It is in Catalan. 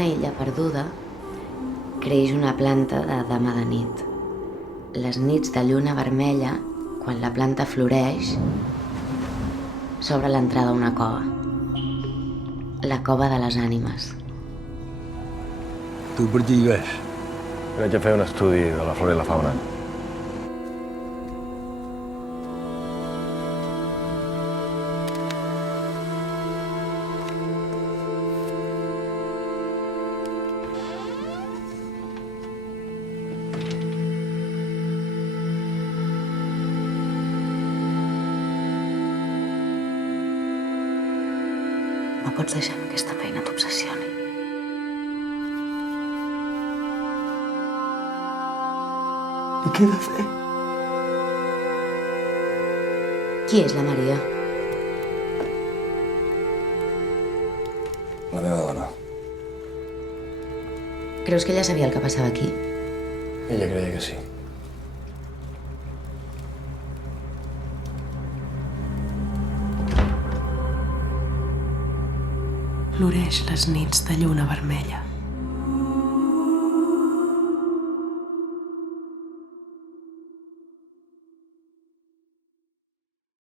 una illa perduda creix una planta de dama de nit. Les nits de lluna vermella, quan la planta floreix, s'obre l'entrada a una cova. La cova de les ànimes. Tu per aquí hi vas? Vaig a fer un estudi de la flora i la fauna. No pots deixar que aquesta feina t'obsessioni. I què he de fer? Qui és la Maria? La meva dona. Creus que ella sabia el que passava aquí? Ella creia que sí. Floreix les nits de lluna vermella.